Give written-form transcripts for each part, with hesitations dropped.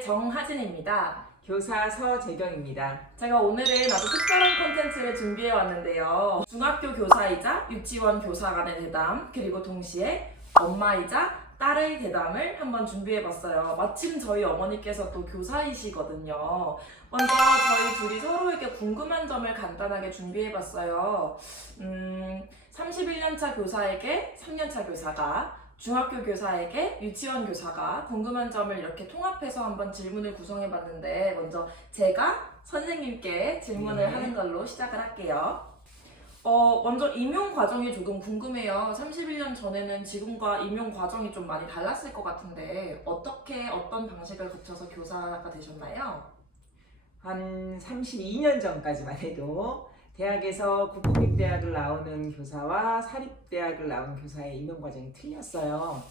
정하진입니다. 교사 서재경입니다. 제가 오늘은 아주 특별한 콘텐츠를 준비해 왔는데요. 중학교 교사이자 유치원 교사 간의 대담, 그리고 동시에 엄마이자 딸의 대담을 한번 준비해 봤어요. 마침 저희 어머니께서 또 교사이시거든요. 먼저 저희 둘이 서로에게 궁금한 점을 간단하게 준비해 봤어요. 31년차 교사에게 3년차 교사가, 중학교 교사에게 유치원 교사가 궁금한 점을 이렇게 통합해서 한번 질문을 구성해 봤는데, 먼저 제가 선생님께 질문을 하는 걸로 시작을 할게요. 먼저 임용 과정이 조금 궁금해요. 31년 전에는 지금과 임용 과정이 좀 많이 달랐을 것 같은데, 어떤 방식을 거쳐서 교사가 되셨나요? 한 32년 전까지만 해도 대학에서 국공립대학을 나오는 교사와 사립대학을 나온 교사의 임용 과정이 틀렸어요.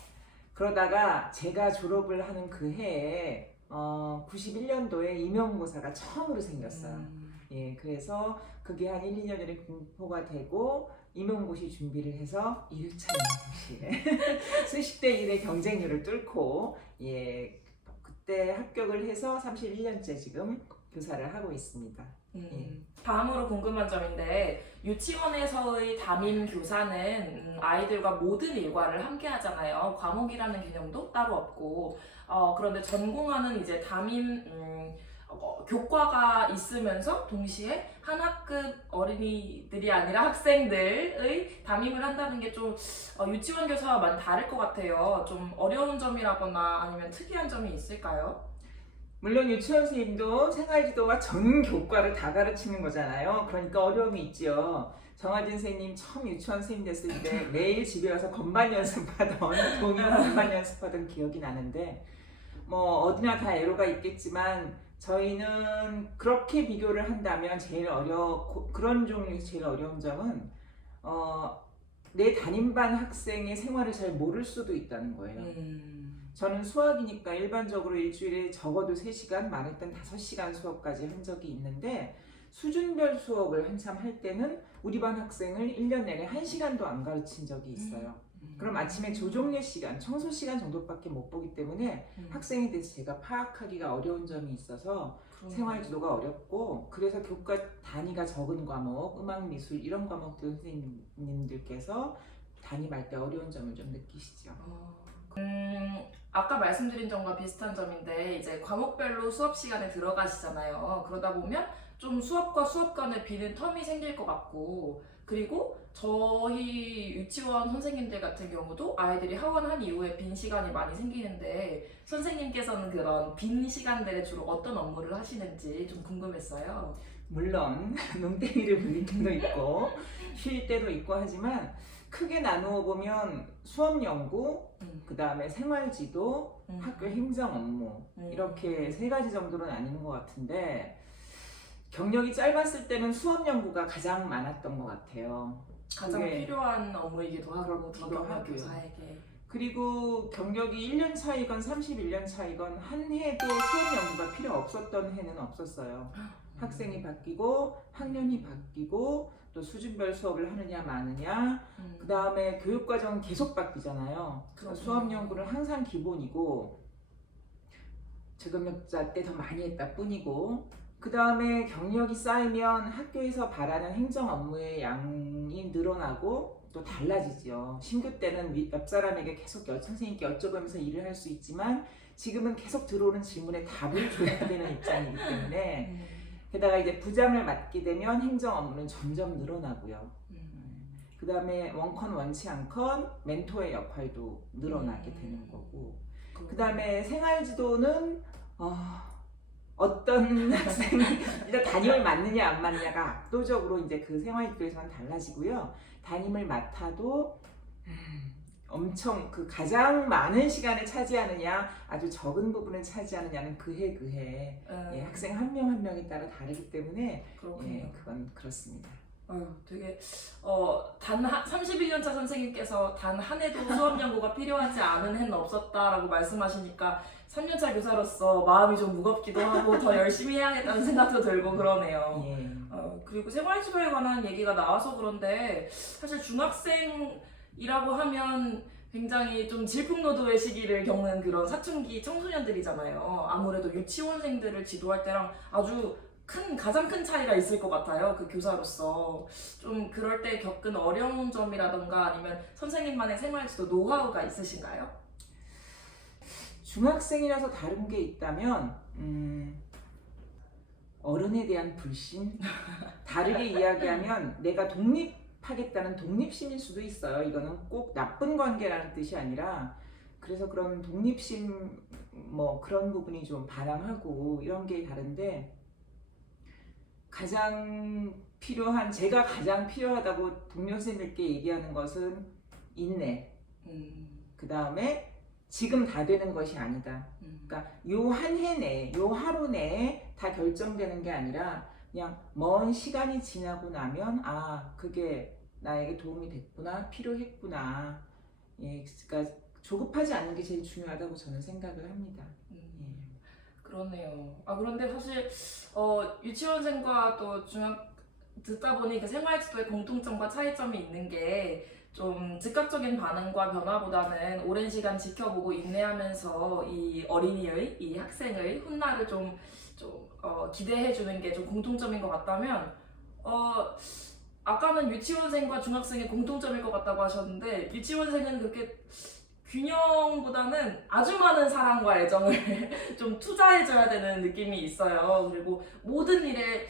그러다가 제가 졸업을 하는 그 해에 91년도에 임용고사가 처음으로 생겼어요. 예, 그래서 그게 한 1, 2년 전에 공포가 되고 임용고시 준비를 해서 1차 임용고시에 수십 대 1의 경쟁률을 뚫고 그때 합격을 해서 31년째 지금 교사를 하고 있습니다. 다음으로 궁금한 점인데, 유치원에서의 담임 교사는 아이들과 모든 일과를 함께 하잖아요. 과목이라는 개념도 따로 없고, 그런데 전공하는 이제 담임 교과가 있으면서 동시에 한 학급 어린이들이 아니라 학생들의 담임을 한다는 게 좀 유치원 교사와 많이 다를 것 같아요. 좀 어려운 점이라거나 아니면 특이한 점이 있을까요? 물론 유치원 선생님도 생활지도와 전 교과를 다 가르치는 거잖아요. 그러니까 어려움이 있죠. 정하진 선생님 처음 유치원 선생님 됐을 때 매일 집에 와서 건반 연습하던 동요 건반 연습하던 기억이 나는데, 뭐 어디나 다 애로가 있겠지만 저희는 그렇게 비교를 한다면 그런 종류에서 제일 어려운 점은 내 담임반 학생의 생활을 잘 모를 수도 있다는 거예요. 저는 수학이니까 일반적으로 일주일에 적어도 3시간, 많을 땐 5시간 수업까지 한 적이 있는데, 수준별 수업을 한참 할 때는 우리 반 학생을 1년 내내 1시간도 안 가르친 적이 있어요. 그럼 아침에 조종례 시간, 청소 시간 정도밖에 못 보기 때문에 학생에 대해서 제가 파악하기가 어려운 점이 있어서 생활지도가 어렵고, 그래서 교과 단위가 적은 과목, 음악, 미술 이런 과목들 선생님들께서 담임할 때 어려운 점을 좀 느끼시죠. 아까 말씀드린 점과 비슷한 점인데, 이제 과목별로 수업 시간에 들어가시잖아요. 그러다 보면 좀 수업과 수업 간에 비는 텀이 생길 것 같고, 그리고 저희 유치원 선생님들 같은 경우도 아이들이 하원한 이후에 빈 시간이 많이 생기는데, 선생님께서는 그런 빈 시간들에 주로 어떤 업무를 하시는지 좀 궁금했어요. 물론 농땡이를 불릴 때도 있고 쉴 때도 있고 하지만, 크게 나누어 보면 수업 연구, 그 다음에 생활지도, 학교 행정 업무, 이렇게 3가지 정도로 나뉘는 것 같은데, 경력이 짧았을 때는 수업 연구가 가장 많았던 것 같아요. 가장 필요한 업무이기도 하고, 하고요. 교사에게. 그리고 경력이 1년 차이건 31년 차이건 한 해도 수업 연구가 필요 없었던 해는 없었어요. 학생이 바뀌고 학년이 바뀌고 또 수준별 수업을 하느냐 마느냐, 그 다음에 교육과정은 계속 바뀌잖아요. 수업 연구는 항상 기본이고 저경력자 때 더 많이 했다 뿐이고, 그 다음에 경력이 쌓이면 학교에서 바라는 행정 업무의 양이 늘어나고 또 달라지죠. 신규 때는 옆 사람에게 계속 선생님께 여쭤보면서 일을 할 수 있지만, 지금은 계속 들어오는 질문에 답을 줘야 되는 입장이기 때문에, 게다가 이제 부장을 맡게 되면 행정 업무는 점점 늘어나고요. 그 다음에 원컨 원치 않건 멘토의 역할도 늘어나게 되는 거고, 그 다음에 생활지도는 어떤 학생이 일단 담임을 맡느냐 안 맡느냐가 압도적으로 이제 그 생활지도에서는 달라지고요. 담임을 맡아도 엄청 가장 많은 시간을 차지하느냐, 아주 적은 부분을 차지하느냐는 그해 학생 한 명 한 명에 따라 다르기 때문에 그건 그렇습니다. 되게 31년차 선생님께서 단 한 해도 수업 연구가 필요하지 않은 해는 없었다라고 말씀하시니까 3년차 교사로서 마음이 좀 무겁기도 하고 더 열심히 해야겠다는 생각도 들고 그러네요. 그리고 생활지도에 관한 얘기가 나와서 그런데, 사실 중학생이라고 하면 굉장히 좀 질풍노도의 시기를 겪는 그런 사춘기 청소년들이잖아요. 아무래도 유치원생들을 지도할 때랑 아주 가장 큰 차이가 있을 것 같아요. 그 교사로서. 좀 그럴 때 겪은 어려운 점이라던가 아니면 선생님만의 생활지도 노하우가 있으신가요? 중학생이라서 다른 게 있다면 어른에 대한 불신? 다르게 이야기하면 내가 독립하겠다는 독립심일 수도 있어요. 이거는 꼭 나쁜 관계라는 뜻이 아니라 그래서 그런 독립심 뭐 그런 부분이 좀 반항하고 이런 게 다른데 제가 가장 필요하다고 동료 선생님들께 얘기하는 것은 인내. 그 다음에 지금 다 되는 것이 아니다. 그러니까 요 한 해 내에, 요 하루 내에 다 결정되는 게 아니라 그냥 먼 시간이 지나고 나면 그게 나에게 도움이 됐구나, 필요했구나. 예, 그러니까 조급하지 않는 게 제일 중요하다고 저는 생각을 합니다. 그러네요. 그런데 사실 유치원생과 또 듣다 보니 그 생활지도의 공통점과 차이점이 있는 게 좀 즉각적인 반응과 변화보다는 오랜 시간 지켜보고 인내하면서 이 어린이의, 이 학생의 훗날을 좀 기대해주는 게 좀 공통점인 것 같다면, 아까는 유치원생과 중학생의 공통점일 것 같다고 하셨는데, 유치원생은 그렇게 균형보다는 아주 많은 사랑과 애정을 좀 투자해줘야 되는 느낌이 있어요. 그리고 모든 일에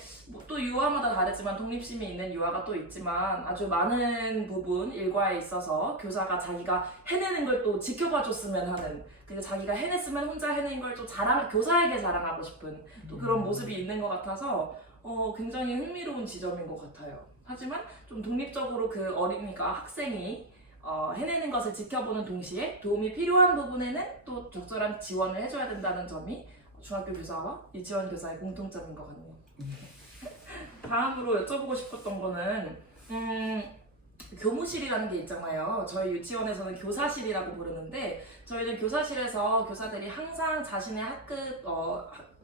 또 유아마다 다르지만 독립심이 있는 유아가 또 있지만 아주 많은 부분 일과에 있어서 교사가 자기가 해내는 걸 또 지켜봐 줬으면 하는, 그리고 자기가 해냈으면 혼자 해낸 걸 또 교사에게 자랑하고 싶은 또 그런 모습이 있는 것 같아서 굉장히 흥미로운 지점인 것 같아요. 하지만 좀 독립적으로 그 어린이가 학생이 해내는 것을 지켜보는 동시에 도움이 필요한 부분에는 또 적절한 지원을 해줘야 된다는 점이 중학교 교사와 유치원 교사의 공통점인 것 같네요. 다음으로 여쭤보고 싶었던 거는 교무실이라는 게 있잖아요. 저희 유치원에서는 교사실이라고 부르는데 저희는 교사실에서 교사들이 항상 자신의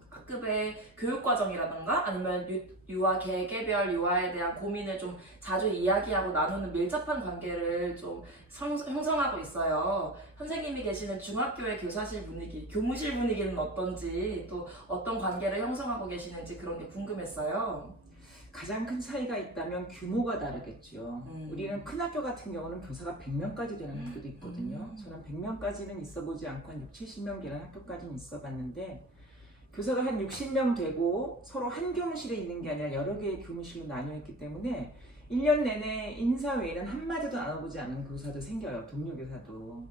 학급의 교육과정이라던가 아니면 유아 개개별 유아에 대한 고민을 좀 자주 이야기하고 나누는 밀접한 관계를 좀 형성하고 있어요. 선생님이 계시는 중학교의 교사실 분위기, 교무실 분위기는 어떤지 또 어떤 관계를 형성하고 계시는지 그런 게 궁금했어요. 가장 큰 차이가 있다면 규모가 다르겠죠. 우리는 큰 학교 같은 경우는 교사가 100명까지 되는 학교도 있거든요. 저는 100명까지는 있어보지 않고 한 60, 70명 되는 학교까지는 있어봤는데 교사가 한 60명 되고 서로 한 교무실에 있는 게 아니라 여러 개의 교무실로 나뉘어 있기 때문에 1년 내내 인사 외에는 한마디도 나눠보지 않은 교사도 생겨요. 동료 교사도.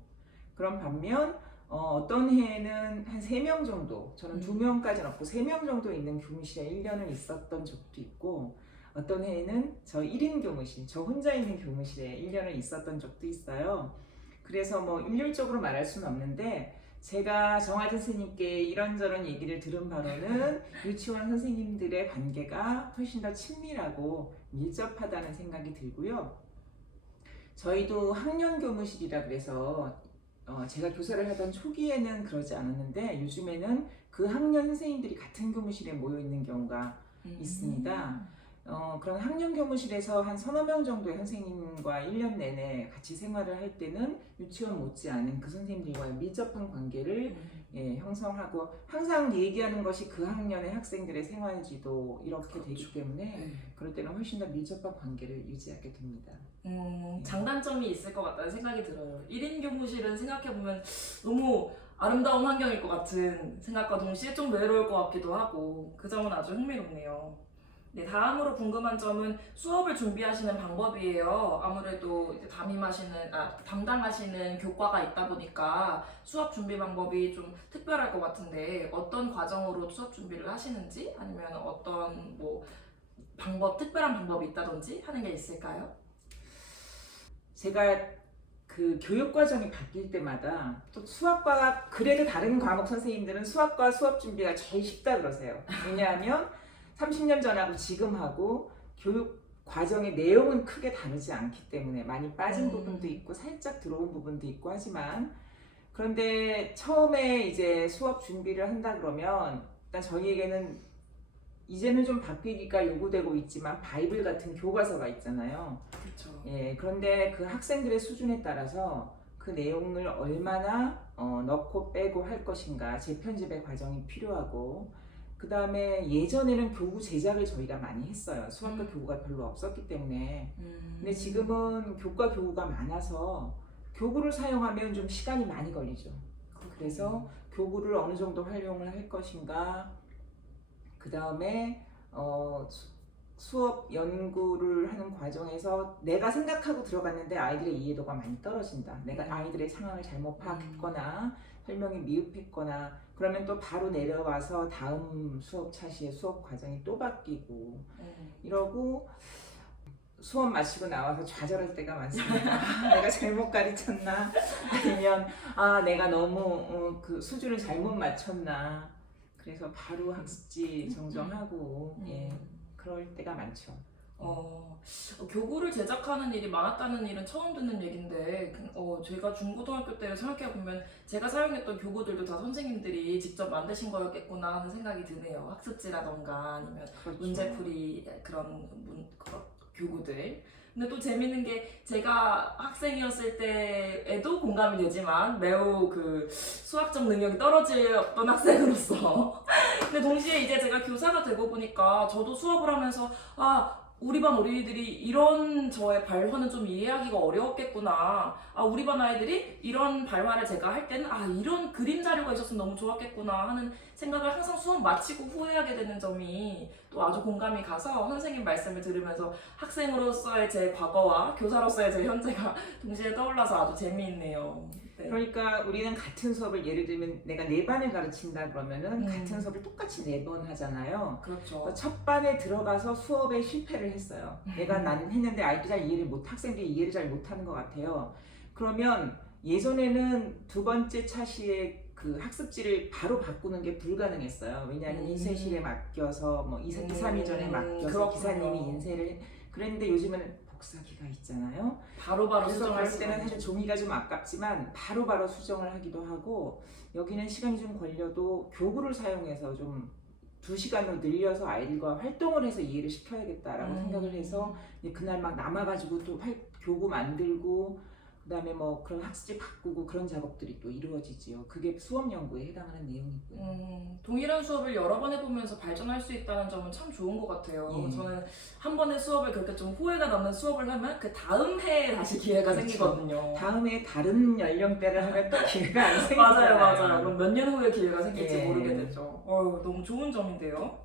그런 반면 어떤 해에는 한 3명 정도, 저는 2명까지는 없고 3명 정도 있는 교무실에 1년을 있었던 적도 있고 어떤 해에는 저 1인 교무실, 저 혼자 있는 교무실에 1년을 있었던 적도 있어요. 그래서 뭐 일률적으로 말할 수는 없는데 제가 정아진 선생님께 이런저런 얘기를 들은 바로는 유치원 선생님들의 관계가 훨씬 더 친밀하고 밀접하다는 생각이 들고요. 저희도 학년 교무실이라 그래서 제가 교사를 하던 초기에는 그러지 않았는데 요즘에는 그 학년 선생님들이 같은 교무실에 모여 있는 경우가 있습니다. 그런 학년 교무실에서 한 서너 명 정도의 선생님과 1년 내내 같이 생활을 할 때는 유치원 못지않은 그 선생님들과의 밀접한 관계를 형성하고 항상 얘기하는 것이 그 학년의 학생들의 생활지도 이렇게 되기 때문에 그럴 때는 훨씬 더 밀접한 관계를 유지하게 됩니다. 장단점이 있을 것 같다는 생각이 들어요. 1인 교무실은 생각해보면 너무 아름다운 환경일 것 같은 생각과 동시에 좀 외로울 것 같기도 하고 그 점은 아주 흥미롭네요. 네, 다음으로 궁금한 점은 수업을 준비하시는 방법이에요. 아무래도 이제 담당하시는 교과가 있다 보니까 수업 준비 방법이 좀 특별할 것 같은데 어떤 과정으로 수업 준비를 하시는지 아니면 어떤 특별한 방법이 있다든지 하는 게 있을까요? 제가 그 교육 과정이 바뀔 때마다 또 수학과 그래도 다른 과목 선생님들은 수학과 수업 준비가 제일 쉽다 그러세요. 왜냐하면 30년 전하고 지금하고 교육 과정의 내용은 크게 다르지 않기 때문에 많이 빠진 부분도 있고 살짝 들어온 부분도 있고 하지만 그런데 처음에 이제 수업 준비를 한다 그러면 일단 저희에게는 이제는 좀 바뀌기가 요구되고 있지만 바이블 같은 교과서가 있잖아요. 그렇죠. 그런데 그 학생들의 수준에 따라서 그 내용을 얼마나 넣고 빼고 할 것인가 재편집의 과정이 필요하고 그 다음에 예전에는 교구 제작을 저희가 많이 했어요. 수학과 교구가 별로 없었기 때문에. 근데 지금은 교과 교구가 많아서 교구를 사용하면 좀 시간이 많이 걸리죠. 그래서 교구를 어느 정도 활용을 할 것인가 그 다음에 수업 연구를 하는 과정에서 내가 생각하고 들어갔는데 아이들의 이해도가 많이 떨어진다. 내가 아이들의 상황을 잘못 파악했거나 설명이 미흡했거나 그러면 또 바로 내려와서 다음 수업 차시에 수업 과정이 또 바뀌고 이러고 수업 마치고 나와서 좌절할 때가 많습니다. 내가 잘못 가르쳤나 아니면 내가 너무 그 수준을 잘못 맞췄나 그래서 바로 학습지 정정하고 예. 그럴 때가 많죠. 교구를 제작하는 일이 많았다는 일은 처음 듣는 얘긴데, 제가 중고등학교 때 생각해보면 제가 사용했던 교구들도 다 선생님들이 직접 만드신 거였겠구나 하는 생각이 드네요. 학습지라던가 아니면 그렇죠. 문제풀이 그런 교구들. 근데 또 재밌는 게 제가 학생이었을 때에도 공감이 되지만 매우 그 수학적 능력이 떨어졌던 학생으로서 근데 동시에 이제 제가 교사가 되고 보니까 저도 수업을 하면서 우리 반 어린이들이 이런 저의 발화는 좀 이해하기가 어려웠겠구나. 우리 반 아이들이 이런 발화를 제가 할 때는 이런 그림 자료가 있었으면 너무 좋았겠구나 하는 생각을 항상 수업 마치고 후회하게 되는 점이 또 아주 공감이 가서 선생님 말씀을 들으면서 학생으로서의 제 과거와 교사로서의 제 현재가 동시에 떠올라서 아주 재미있네요. 네. 그러니까 우리는 같은 수업을 예를 들면 내가 4반을 가르친다 그러면은 같은 수업을 똑같이 4번 하잖아요. 그렇죠. 첫 반에 들어가서 수업에 실패를 했어요. 나는 했는데 아이들이 잘 이해를 학생들이 이해를 잘 못하는 것 같아요. 그러면 예전에는 두 번째 차시에 그 학습지를 바로 바꾸는 게 불가능했어요. 왜냐하면 인쇄실에 맡겨서 뭐 2, 3일 전에 맡겨서 그렇군요. 기사님이 인쇄를 그랬는데 요즘은 복사기가 있잖아요. 바로바로 그래서 수정할 그럴 때는 사실 종이가 좀 아깝지만 바로바로 수정을 하기도 하고 여기는 시간이 좀 걸려도 교구를 사용해서 좀 2시간으로 늘려서 아이들과 활동을 해서 이해를 시켜야겠다라고 생각을 해서 그날 막 남아가지고 또 교구 만들고 그다음에 뭐 그런 학습지 바꾸고 그런 작업들이 또 이루어지지요. 그게 수업 연구에 해당하는 내용이고요. 동일한 수업을 여러 번 해보면서 발전할 수 있다는 점은 참 좋은 것 같아요. 예. 저는 한 번의 수업을 그렇게 좀 후회가 남는 수업을 하면 그 다음 해에 다시 기회가 그렇죠. 생기거든요. 다음에 다른 연령대를 하면 또 기회가 안 생기잖아요. 맞아요. 그럼 몇 년 후에 기회가 생길지 예. 모르게 되죠. 너무 좋은 점인데요.